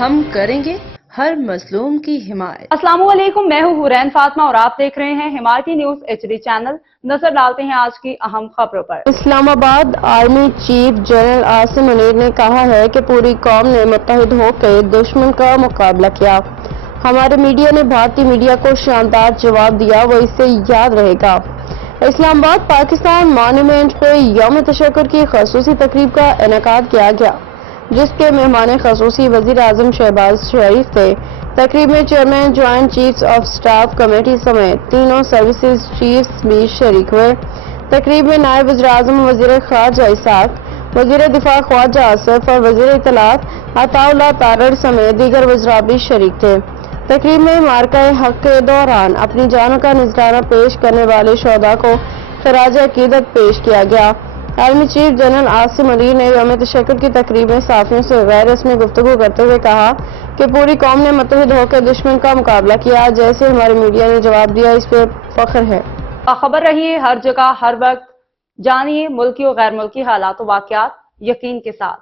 ہم کریں گے ہر مظلوم کی حمایت۔ السلام علیکم، میں ہوں حورین فاطمہ اور آپ دیکھ رہے ہیں حمایتی نیوز HD چینل۔ نظر ڈالتے ہیں آج کی اہم خبروں پر۔ اسلام آباد army chief general Asim Munir نے کہا ہے کہ پوری قوم نے متحد ہو کر دشمن کا مقابلہ کیا۔ ہمارے میڈیا نے بھارتی میڈیا کو شاندار جواب دیا، وہ اس سے یاد رہے گا۔ اسلام آباد پاکستان مانیومنٹ پہ یوم تشکر کی خصوصی تقریب کا انعقاد کیا گیا، جس کے مہمان خصوصی وزیر اعظم شہباز شریف تھے۔ تقریب میں chairman joint chiefs of staff committee سمیت تینوں سروسز چیفز بھی شریک ہوئے۔ تقریب میں نائب وزیر اعظم وزیر خارجہ اسحاق، وزیر دفاع خواجہ آصف اور وزیر اطلاعات عطا اللہ تارڑ سمیت دیگر وزراء بھی شریک تھے۔ تقریب میں معرکہ حق کے دوران اپنی جانوں کا نذرانہ پیش کرنے والے شہداء کو خراج عقیدت پیش کیا گیا۔ Army chief general Asim Munir نے یوم تشکر کی تقریب میں صحافیوں سے غیر رسمی گفتگو کرتے ہوئے کہا کہ پوری قوم نے متحد ہو کر دشمن کا مقابلہ کیا، جیسے ہمارے میڈیا نے جواب دیا، اس پہ فخر ہے۔ باخبر رہیے ہر جگہ ہر وقت، جانیے ملکی و غیر ملکی حالات و واقعات یقین کے ساتھ۔